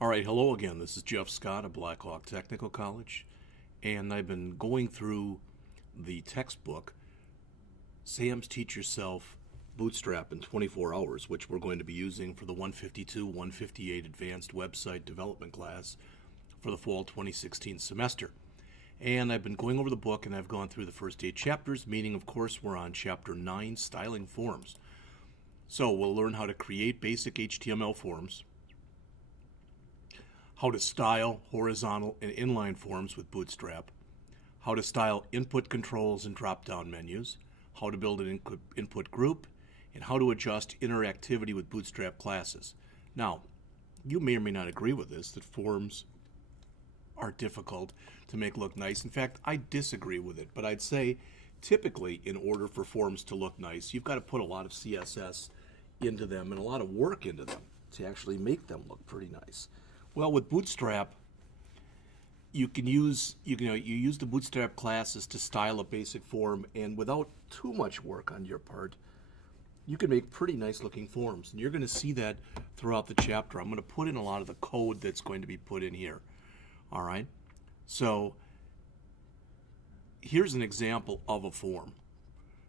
All right, hello again. This is Jeff Scott of Blackhawk Technical College, and I've been going through the textbook, Sam's Teach Yourself Bootstrap in 24 Hours, which we're going to be using for the 152-158 Advanced Website Development class for the fall 2016 semester. And I've been going over the book, and I've gone through the first 8 chapters, meaning, of course, we're on Chapter 9, Styling Forms. So we'll learn how to create basic HTML forms, how to style horizontal and inline forms with Bootstrap, how to style input controls and drop-down menus, how to build an input group, and how to adjust interactivity with Bootstrap classes. Now, you may or may not agree with this, that forms are difficult to make look nice. In fact, I disagree with it, but I'd say typically in order for forms to look nice, you've got to put a lot of CSS into them and a lot of work into them to actually make them look pretty nice. Well, with Bootstrap, you use the Bootstrap classes to style a basic form, and without too much work on your part, you can make pretty nice looking forms. And you're going to see that throughout the chapter. I'm going to put in a lot of the code that's going to be put in here. All right? So here's an example of a form.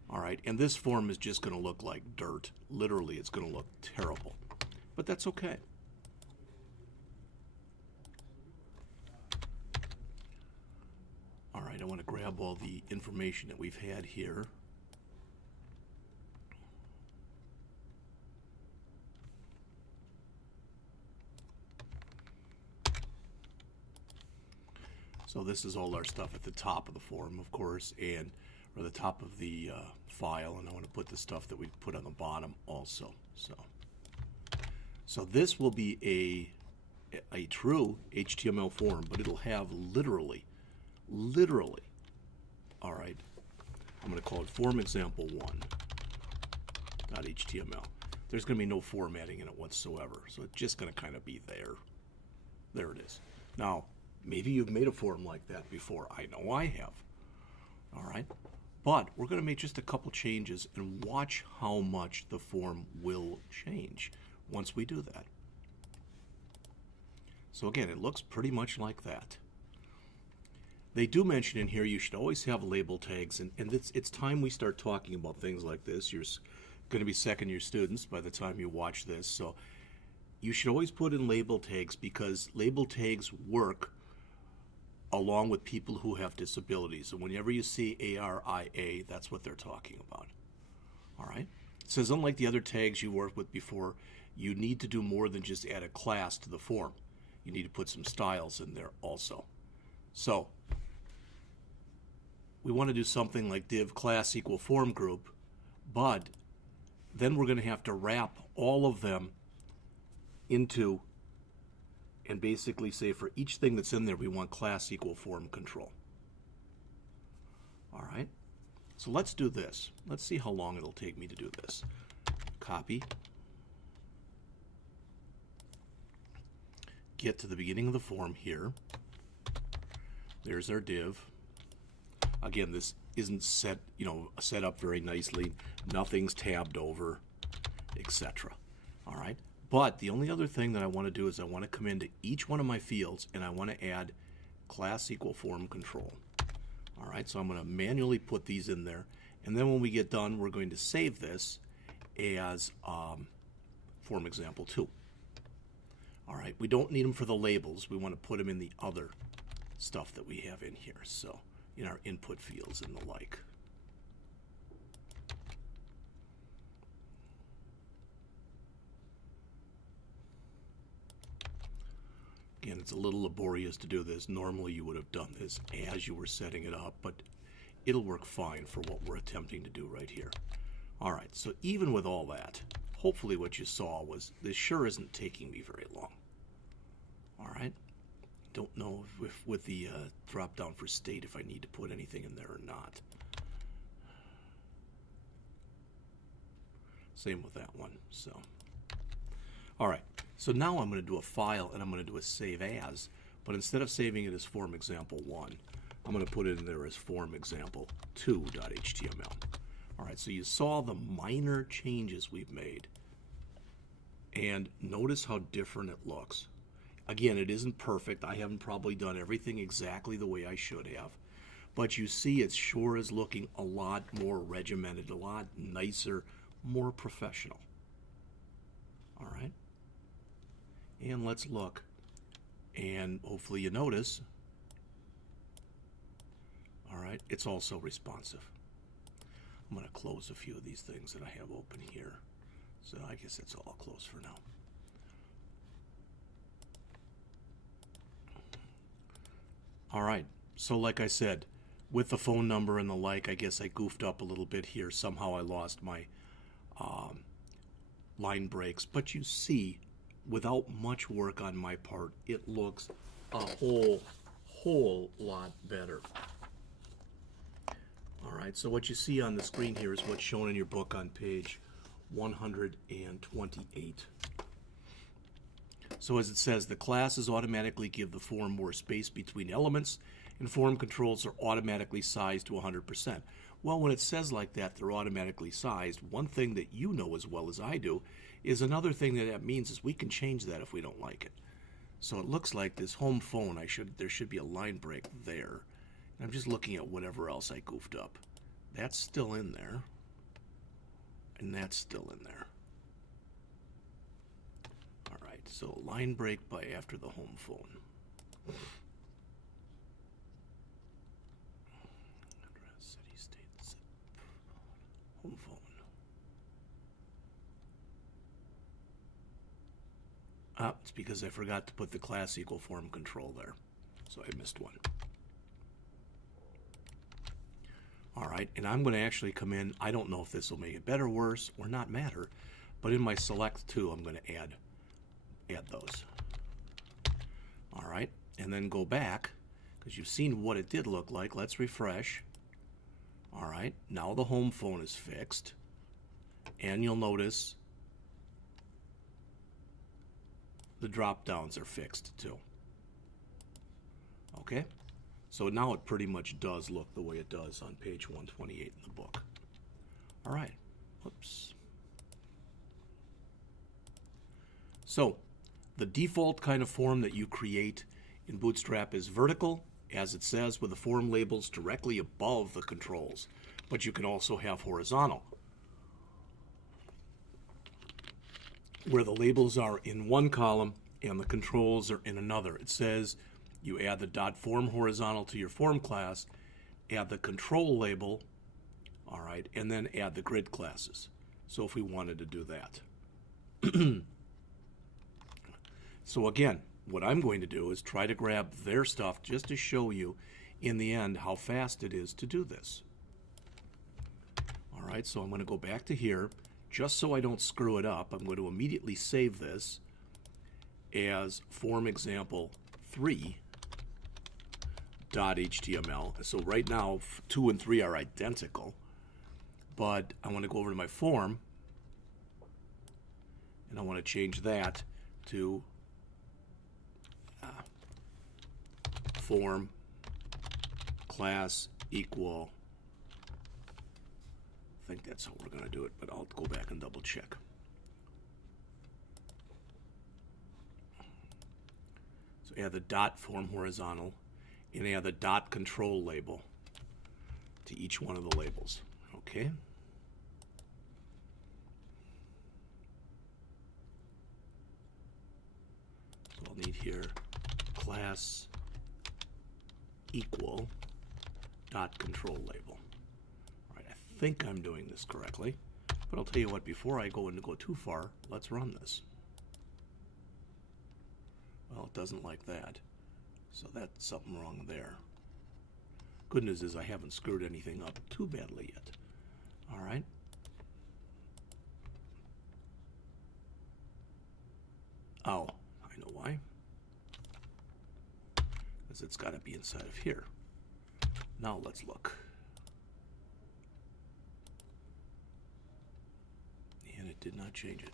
All right? And this form is just going to look like dirt. Literally, it's going to look terrible. But that's okay. All right, I want to grab all the information that we've had here. So this is all our stuff at the top of the form, of course, or the top of the file, and I want to put the stuff that we put on the bottom also. So this will be a true HTML form, but it'll have literally, all right, I'm going to call it form example 1.html. There's going to be no formatting in it whatsoever, so it's just going to kind of be there. There it is. Now, maybe you've made a form like that before. I know I have. All right, but we're going to make just a couple changes and watch how much the form will change once we do that. So again, it looks pretty much like that. They do mention in here you should always have label tags, and it's time we start talking about things like this. You're going to be second-year students by the time you watch this, so you should always put in label tags because label tags work along with people who have disabilities. And whenever you see ARIA, that's what they're talking about. All right? It says, unlike the other tags you worked with before, you need to do more than just add a class to the form. You need to put some styles in there also. So we want to do something like div class equal form group, but then we're going to have to wrap all of them into and basically say for each thing that's in there, we want class equal form control. All right, so let's do this. Let's see how long it'll take me to do this. Copy. Get to the beginning of the form here. There's our div. Again, this isn't set up very nicely. Nothing's tabbed over, etc. All right. But the only other thing that I want to do is I want to come into each one of my fields and I want to add class equal form control. All right. So I'm going to manually put these in there, and then when we get done, we're going to save this as form example 2. All right. We don't need them for the labels. We want to put them in the other stuff that we have in here. So in our input fields and the like. Again, it's a little laborious to do this. Normally you would have done this as you were setting it up, but it'll work fine for what we're attempting to do right here. All right, so even with all that, hopefully what you saw was this sure isn't taking me very long. All right. Don't know if with the drop down for state if I need to put anything in there or not. Same with that one. So, all right. So now I'm going to do a file and I'm going to do a save as, but instead of saving it as form example 1, I'm going to put it in there as form example 2.html. All right. So you saw the minor changes we've made, and notice how different it looks. Again, it isn't perfect. I haven't probably done everything exactly the way I should have. But you see, it sure is looking a lot more regimented, a lot nicer, more professional. All right. And let's look. And hopefully you notice, all right, it's also responsive. I'm going to close a few of these things that I have open here. So I guess that's all closed for now. All right. So like I said, with the phone number and the like, I guess I goofed up a little bit here. Somehow I lost my line breaks. But you see, without much work on my part, it looks a whole lot better. All right, so what you see on the screen here is what's shown in your book on page 128. So as it says, the classes automatically give the form more space between elements, and form controls are automatically sized to 100%. Well, when it says like that, they're automatically sized, one thing that you know as well as I do is another thing that means is we can change that if we don't like it. So it looks like this home phone, there should be a line break there. I'm just looking at whatever else I goofed up. That's still in there. And that's still in there. All right, so line break by after the home phone. Address, city, state, home phone. It's because I forgot to put the class equal form control there. So I missed one. All right, and I'm going to actually come in. I don't know if this will make it better, worse, or not matter, but in my select two, I'm going to add those. All right, and then go back, because you've seen what it did look like. Let's refresh. All right, now the home phone is fixed, and you'll notice the drop downs are fixed too. Okay? So now it pretty much does look the way it does on page 128 in the book. All right. Whoops. So the default kind of form that you create in Bootstrap is vertical, as it says, with the form labels directly above the controls. But you can also have horizontal, where the labels are in one column and the controls are in another. It says you add the .form horizontal to your form class, add the control label, all right, and then add the grid classes. So if we wanted to do that. So again, what I'm going to do is try to grab their stuff just to show you in the end how fast it is to do this. All right, so I'm going to go back to here. Just so I don't screw it up, I'm going to immediately save this as form example 3.html. So right now 2 and 3 are identical, but I want to go over to my form and I want to change that to form class equal. I think that's how we're going to do it, but I'll go back and double check. So add the .form horizontal and add the .control label to each one of the labels. Okay. So I'll need here class equal .control label. I think I'm doing this correctly, but I'll tell you what, before I go too far, let's run this. Well, it doesn't like that, so that's something wrong there. Good news is I haven't screwed anything up too badly yet. All right. Oh, I know why. Because it's got to be inside of here. Now let's look. And it did not change it.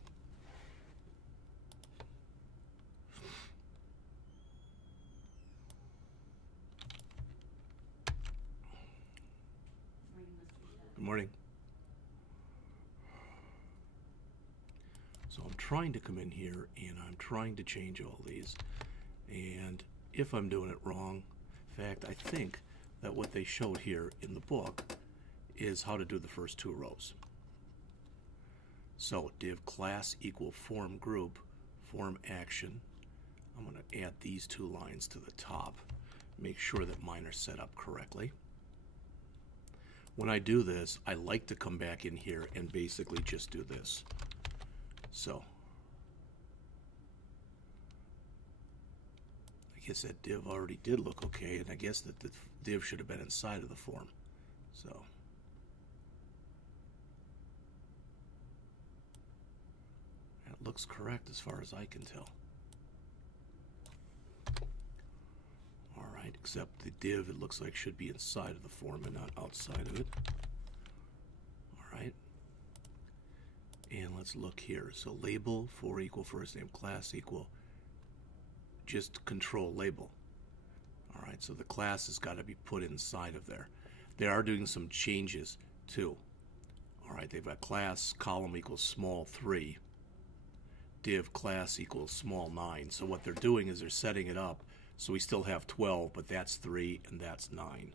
Good morning. So I'm trying to come in here and I'm trying to change all these. And if I'm doing it wrong, in fact, I think that what they showed here in the book is how to do the first two rows. So div class equal form group, form action. I'm going to add these two lines to the top. Make sure that mine are set up correctly. When I do this, I like to come back in here and basically just do this. So I guess that div already did look okay, and I guess that the div should have been inside of the form. So that looks correct as far as I can tell. All right, except the div, it looks like, should be inside of the form and not outside of it. All right. And let's look here. So label for equal first name, class equal just control label. All right, so the class has got to be put inside of there. They are doing some changes too. All right, they've got class column equals small 3, div class equals small 9. So what they're doing is they're setting it up so we still have 12, but that's 3 and that's 9.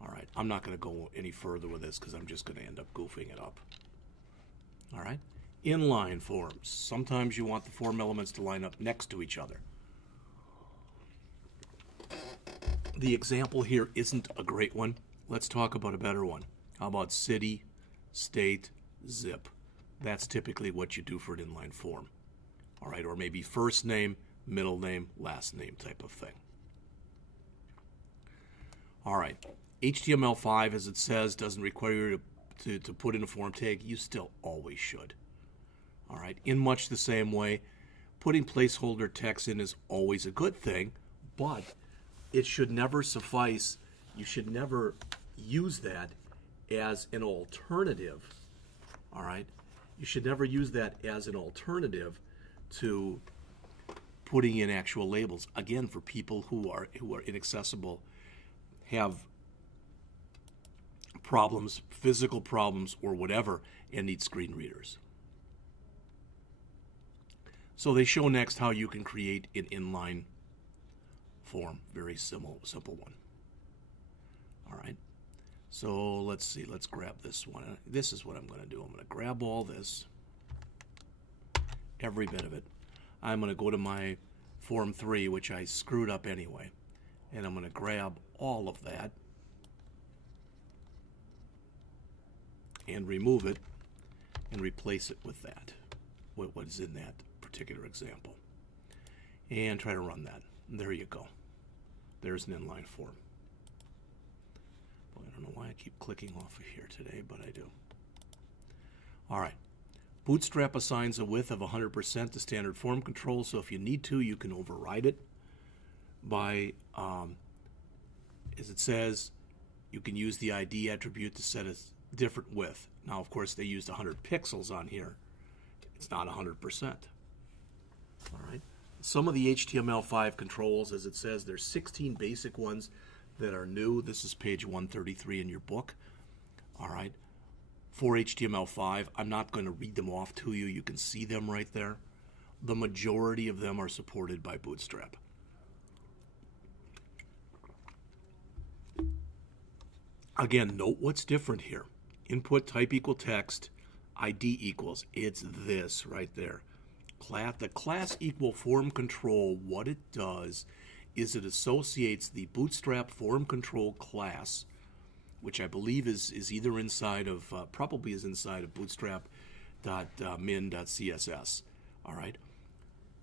All right, I'm not going to go any further with this because I'm just going to end up goofing it up. All right, inline forms. Sometimes you want the form elements to line up next to each other. The example here isn't a great one. Let's talk about a better one. How about city, state, zip? That's typically what you do for an inline form. All right, or maybe first name, middle name, last name type of thing. All right, HTML5, as it says, doesn't require you to put in a form tag. You still always should. All right, in much the same way, putting placeholder text in is always a good thing, but it should never suffice. You should never use that as an alternative. All right, you should never use that as an alternative to putting in actual labels. Again, for people who are inaccessible, have problems, physical problems or whatever, and need screen readers. So they show next how you can create an inline form. Very simple one. All right. So let's see. Let's grab this one. This is what I'm going to do. I'm going to grab all this, every bit of it. I'm going to go to my form 3, which I screwed up anyway, and I'm going to grab all of that and remove it and replace it with that, what is in that particular example, and try to run that. And there you go. There's an inline form. Boy, I don't know why I keep clicking off of here today, but I do. All right. Bootstrap assigns a width of 100% to standard form control, so if you need to, you can override it by, as it says, you can use the ID attribute to set a different width. Now, of course, they used 100 pixels on here. It's not 100%. All right. Some of the HTML5 controls, as it says, there's 16 basic ones that are new. This is page 133 in your book. All right. For HTML5, I'm not going to read them off to you. You can see them right there. The majority of them are supported by Bootstrap. Again, note what's different here. Input type equal text, ID equals. It's this right there. The class equal form control, what it does is it associates the Bootstrap form control class, which I believe is either inside of, probably is inside of bootstrap.min.css, all right?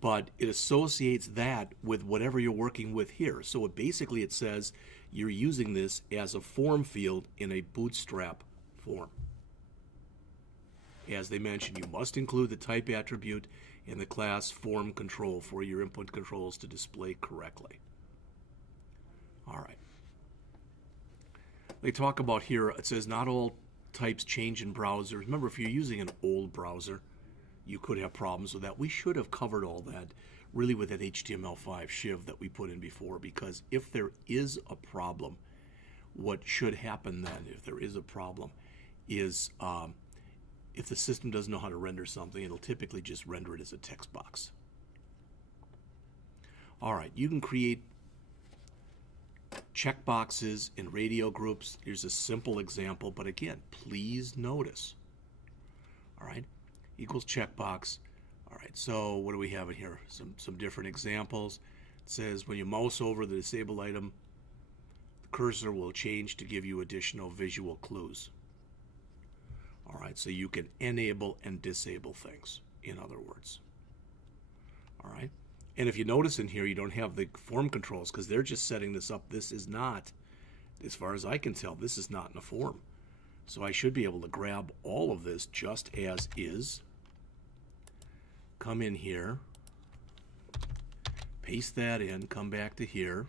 But it associates that with whatever you're working with here. So it says you're using this as a form field in a Bootstrap form. As they mentioned, you must include the type attribute in the class form control for your input controls to display correctly. All right. They talk about here, it says not all types change in browsers. Remember, if you're using an old browser, you could have problems with that. We should have covered all that really with that HTML5 shiv that we put in before, because if there is a problem, what should happen then, if there is a problem, is if the system doesn't know how to render something, it'll typically just render it as a text box. All right, you can create checkboxes in radio groups. Here's a simple example, but again, please notice. All right, equals checkbox. All right, so what do we have in here? Some different examples. It says when you mouse over the disabled item, the cursor will change to give you additional visual clues. All right, so you can enable and disable things, in other words. All right, and if you notice in here, you don't have the form controls because they're just setting this up. This is not, as far as I can tell, this is not in a form. So I should be able to grab all of this just as is, come in here, paste that in, come back to here.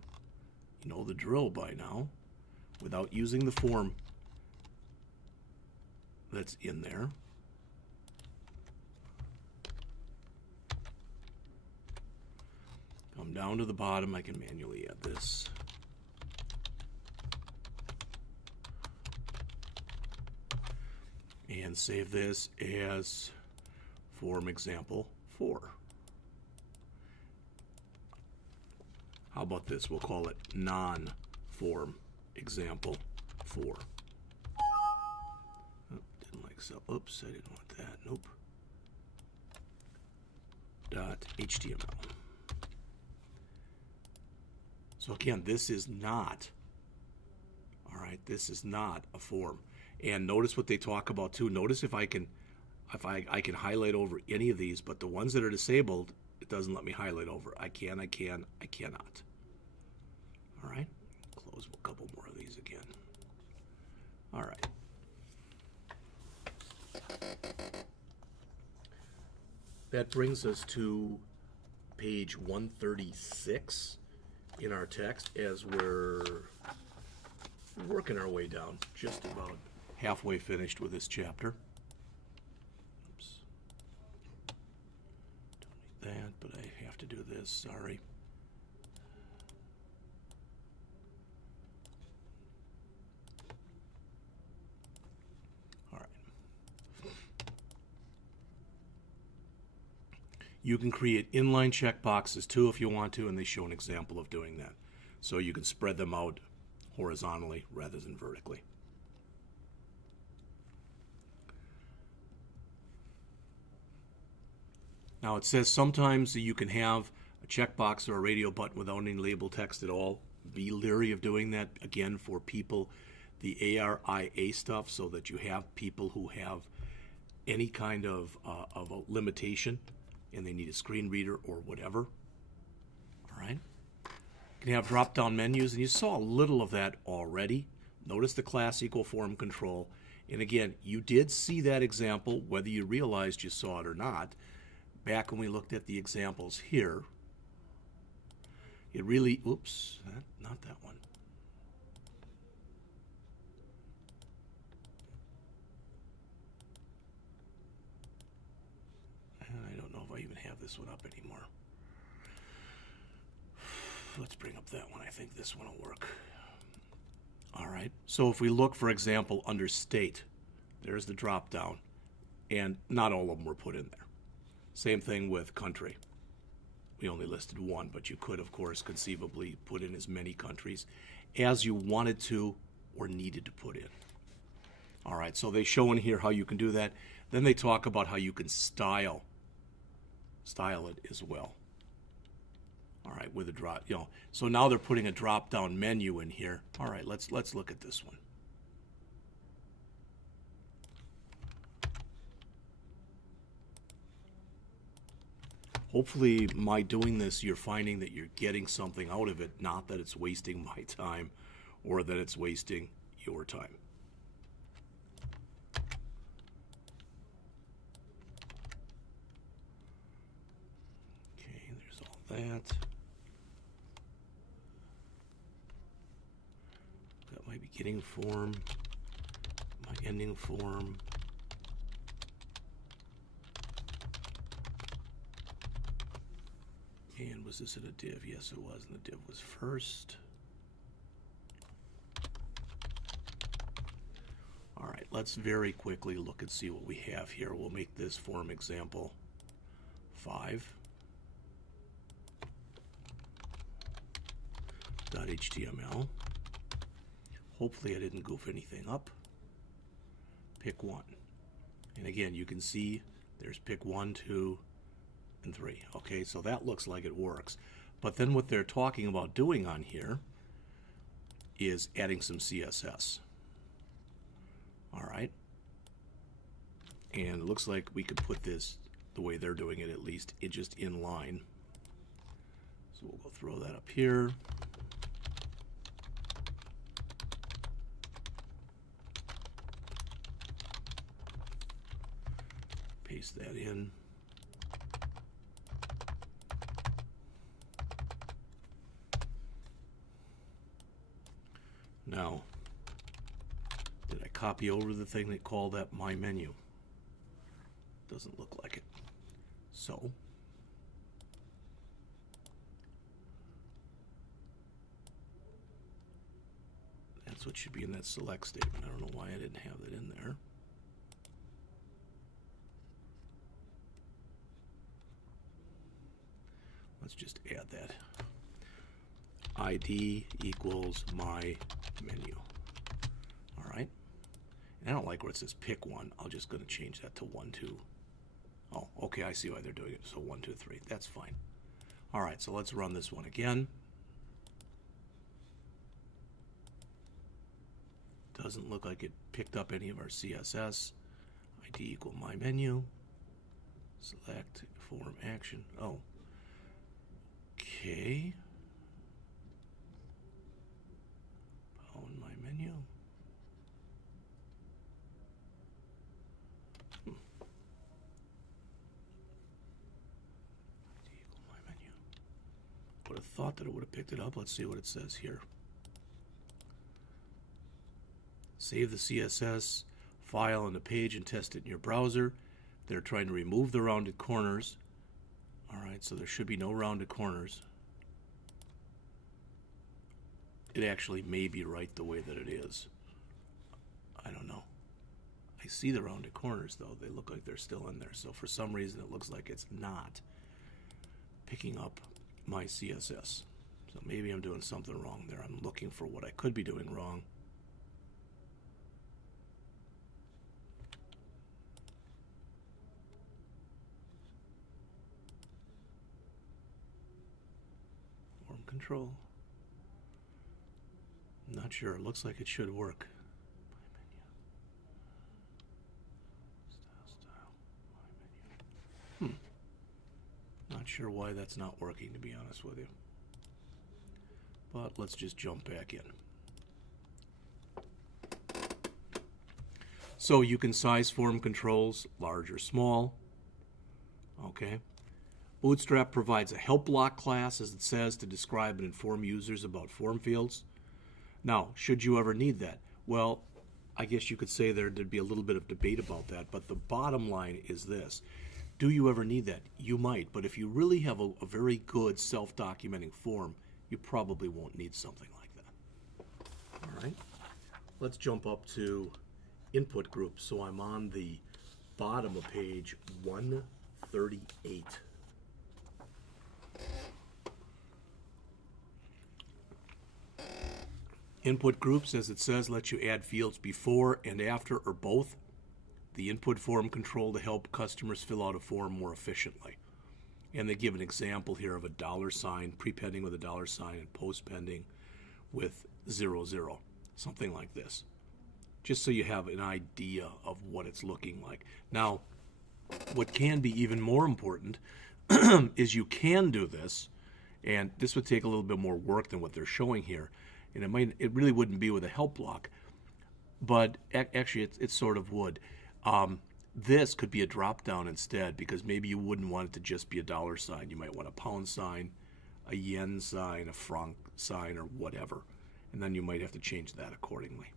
You know the drill by now, without using the form that's in there. Come down to the bottom. I can manually add this. And save this as form example 4. How about this? We'll call it non-form example 4. Oh, didn't like so. Oops, I didn't want that. Nope. .html. So again, this is not, all right, this is not a form. And notice what they talk about too. Notice if I can highlight over any of these, but the ones that are disabled, it doesn't let me highlight over. I cannot. All right, close a couple more of these again. All right. That brings us to page 136 in our text as we're working our way down, just about halfway finished with this chapter. Oops. Don't need that, but I have to do this, sorry. All right. You can create inline checkboxes too if you want to, and they show an example of doing that. So you can spread them out horizontally rather than vertically. Now it says sometimes you can have a checkbox or a radio button without any label text at all. Be leery of doing that, again, for people, the ARIA stuff, so that you have people who have any kind of a limitation and they need a screen reader or whatever. All right. You can have drop-down menus, and you saw a little of that already. Notice the class equal form control. And again, you did see that example, whether you realized you saw it or not. Back when we looked at the examples here, it really, oops, not that one. And I don't know if I even have this one up anymore. Let's bring up that one. I think this one will work. All right. So if we look, for example, under state, there's the drop down, and not all of them were put in there. Same thing with country. We only listed one, but you could, of course, conceivably put in as many countries as you wanted to or needed to put in. All right, so they show in here how you can do that. Then they talk about how you can style it as well. All right, with a drop, so now they're putting a drop-down menu in here. All right, let's look at this one. Hopefully, by doing this, you're finding that you're getting something out of it, not that it's wasting my time or that it's wasting your time. Okay, there's all that. Got my beginning form, my ending form. And was this in a div? Yes, it was. And the div was first. All right, let's very quickly look and see what we have here. We'll make this form example 5. .html. Hopefully I didn't goof anything up. Pick 1. And again, you can see there's pick 1, 2, and 3. Okay, so that looks like it works. But then what they're talking about doing on here is adding some CSS. All right. And it looks like we could put this the way they're doing it, at least, it just inline. So we'll go throw that up here. Paste that in. Now, did I copy over the thing that called that my menu? Doesn't look like it. So, that's what should be in that select statement. I don't know why I didn't have that in there. Let's just add that. ID equals my menu. All right. And I don't like where it says pick 1. I'm just going to change that to 1, 2. Oh, okay, I see why they're doing it. So 1, 2, 3. That's fine. All right, so let's run this one again. Doesn't look like it picked up any of our CSS. ID equal my menu. Select form action. Oh. Okay. On my menu. Would have thought that it would have picked it up. Let's see what it says here. Save the CSS file on the page and test it in your browser. They're trying to remove the rounded corners. All right, so there should be no rounded corners. It actually may be right the way that it is. I don't know. I see the rounded corners, though. They look like they're still in there. So for some reason, it looks like it's not picking up my CSS. So maybe I'm doing something wrong there. I'm looking for what I could be doing wrong. Form control. I'm not sure. It looks like it should work. Not sure why that's not working, to be honest with you. But let's just jump back in. So you can size form controls, large or small. Okay. Bootstrap provides a help block class, as it says, to describe and inform users about form fields. Now, should you ever need that? Well, I guess you could say there'd be a little bit of debate about that, but the bottom line is this. Do you ever need that? You might, but if you really have a very good self-documenting form, you probably won't need something like that. All right, let's jump up to input groups. So I'm on the bottom of page 138. Input groups, as it says, lets you add fields before and after or both the input form control to help customers fill out a form more efficiently. And they give an example here of a $sign, prepending with a $sign, and postpending with 00, something like this. Just so you have an idea of what it's looking like. Now, what can be even more important is you can do this, and this would take a little bit more work than what they're showing here. And it really wouldn't be with a help block, but actually it sort of would. This could be a drop down instead, because maybe you wouldn't want it to just be a $sign. You might want a pound sign, a yen sign, a franc sign, or whatever. And then you might have to change that accordingly.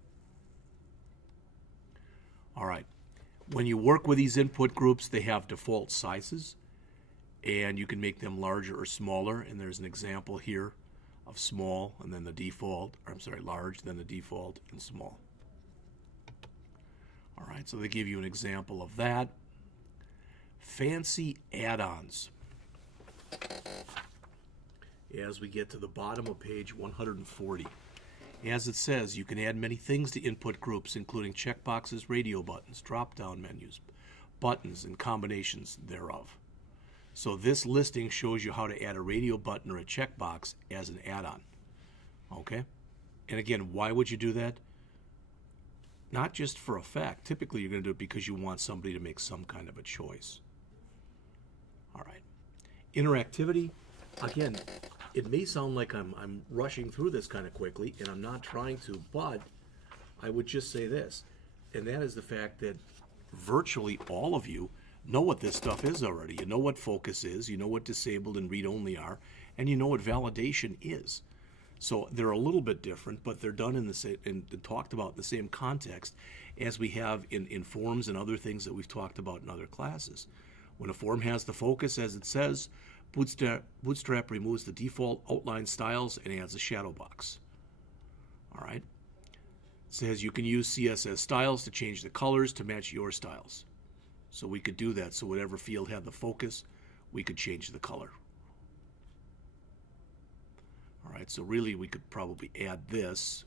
All right. When you work with these input groups, they have default sizes, and you can make them larger or smaller. And there's an example here of small, and then the default, or I'm sorry, large, then the default, and small. All right, so they give you an example of that. Fancy add-ons. as we get to the bottom of page 140. As it says, you can add many things to input groups, including checkboxes, radio buttons, drop-down menus, buttons, and combinations thereof. So this listing shows you how to add a radio button or a checkbox as an add-on. Okay? And again, why would you do that? Not just for effect. Typically, you're going to do it because you want somebody to make some kind of a choice. All right. Interactivity. Again, it may sound like I'm rushing through this kind of quickly, and I'm not trying to, but I would just say this, and that is the fact that virtually all of you know what this stuff is already. You know what focus is, you know what disabled and read-only are, and you know what validation is. So they're a little bit different, but they're done in the same and talked about in the same context as we have in forms and other things that we've talked about in other classes. When a form has the focus, as it says, Bootstrap removes the default outline styles and adds a shadow box. All right. It says you can use CSS styles to change the colors to match your styles. So we could do that. So whatever field had the focus, we could change the color. All right, so really we could probably add this.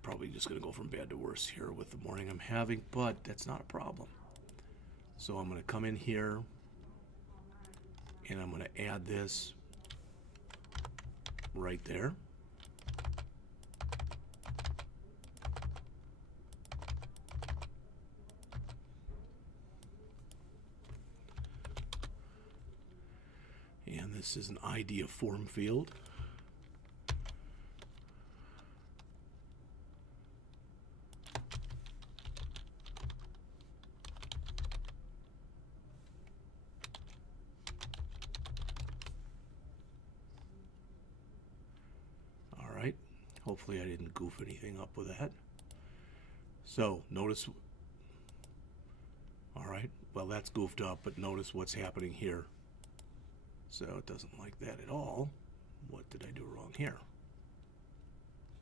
Probably just going to go from bad to worse here with the morning I'm having, but that's not a problem. So I'm going to come in here and I'm going to add this right there. And this is an ID of form field. All right. Hopefully I didn't goof anything up with that. So notice, all right, well that's goofed up, but notice what's happening here. So it doesn't like that at all. What did I do wrong here?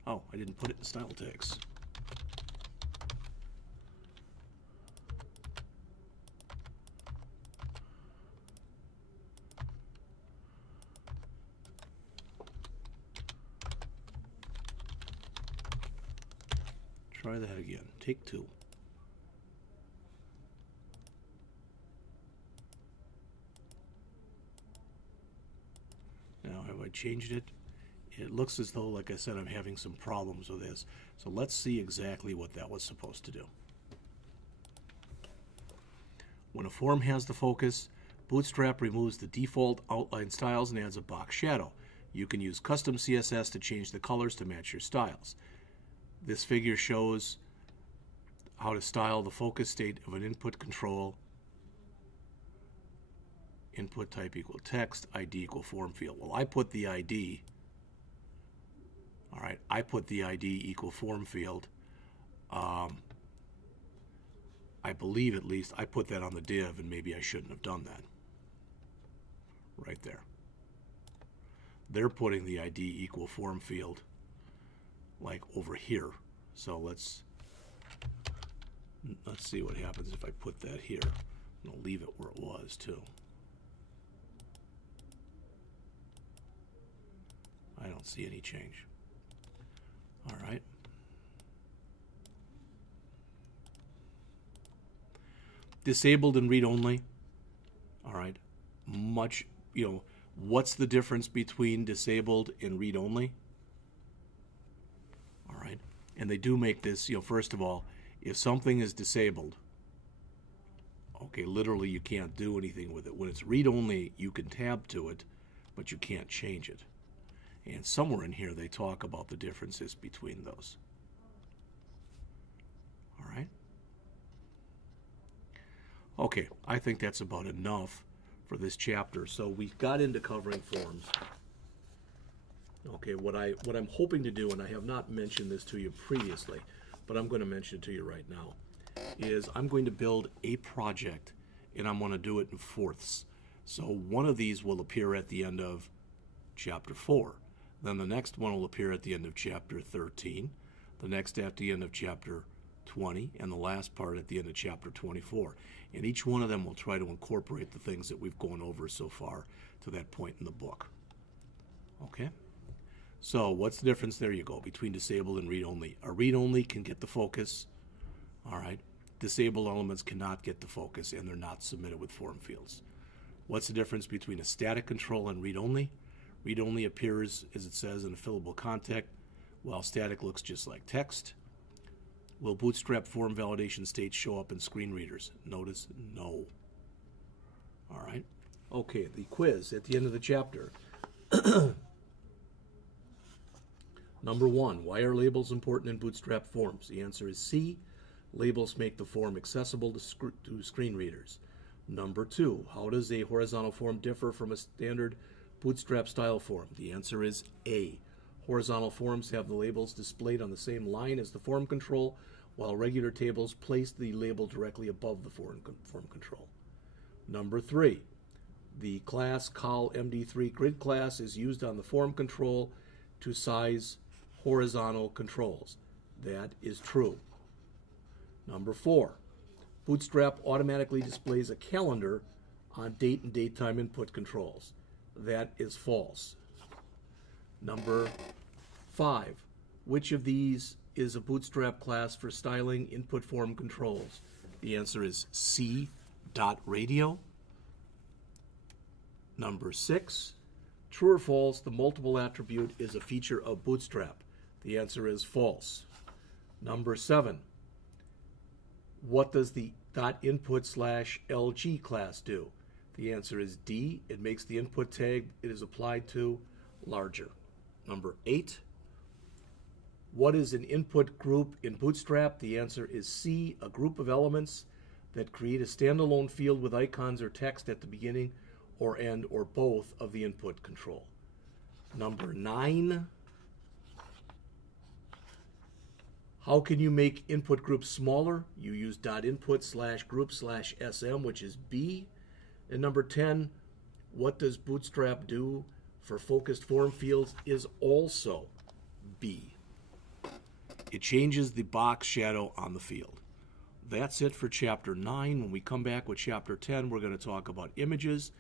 Oh, I didn't put it in style tags. Try that again. Take two. Now, have I changed it? It looks as though, like I said, I'm having some problems with this. So let's see exactly what that was supposed to do. When a form has the focus, Bootstrap removes the default outline styles and adds a box shadow. You can use custom CSS to change the colors to match your styles. This figure shows how to style the focus state of an input control. Input type equal text, ID equal form field. Well, I put the ID. All right, I put the ID equal form field. I believe at least I put that on the div, and maybe I shouldn't have done that. Right there. They're putting the ID equal form field like over here. So let's see what happens if I put that here. I'm going to leave it where it was too. I don't see any change. All right. Disabled and read-only. All right. Much, what's the difference between disabled and read-only? All right. And they do make this, first of all, if something is disabled, okay, literally you can't do anything with it. When it's read-only, you can tab to it, but you can't change it. And somewhere in here they talk about the differences between those. All right. Okay, I think that's about enough for this chapter. So we got into covering forms. Okay, what I'm hoping to do, and I have not mentioned this to you previously, but I'm going to mention it to you right now, is I'm going to build a project, and I'm going to do it in fourths. So one of these will appear at the end of Chapter 4. Then the next one will appear at the end of Chapter 13. The next at the end of Chapter 20, and the last part at the end of Chapter 24. And each one of them will try to incorporate the things that we've gone over so far to that point in the book. Okay? So what's the difference, there you go, between disabled and read-only? A read-only can get the focus, all right? Disabled elements cannot get the focus, and they're not submitted with form fields. What's the difference between a static control and read-only? Read-only appears, as it says, in a fillable context, while static looks just like text. Will Bootstrap form validation states show up in screen readers? Notice, no. All right. Okay, the quiz at the end of the chapter. Number 1, why are labels important in Bootstrap forms? The answer is C. Labels make the form accessible to screen readers. Number 2, how does a horizontal form differ from a standard Bootstrap style form? The answer is A. Horizontal forms have the labels displayed on the same line as the form control, while regular tables place the label directly above the form control. Number 3, the class col MD3 grid class is used on the form control to size horizontal controls. That is true. Number 4, Bootstrap automatically displays a calendar on date and datetime input controls. That is false. Number 5, which of these is a Bootstrap class for styling input form controls? The answer is C. .radio. Number 6, true or false, the multiple attribute is a feature of Bootstrap. The answer is false. Number 7, what does the .input/LG class do? The answer is D. It makes the input tag it is applied to larger. Number 8, what is an input group in Bootstrap? The answer is C. A group of elements that create a standalone field with icons or text at the beginning or end or both of the input control. Number 9, how can you make input groups smaller? You use .input/group/sm, which is B. And number 10, what does Bootstrap do for focused form fields? Is also B. It changes the box shadow on the field. That's it for Chapter 9. When we come back with Chapter 10, we're going to talk about images,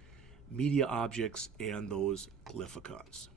media objects, and those glyphicons.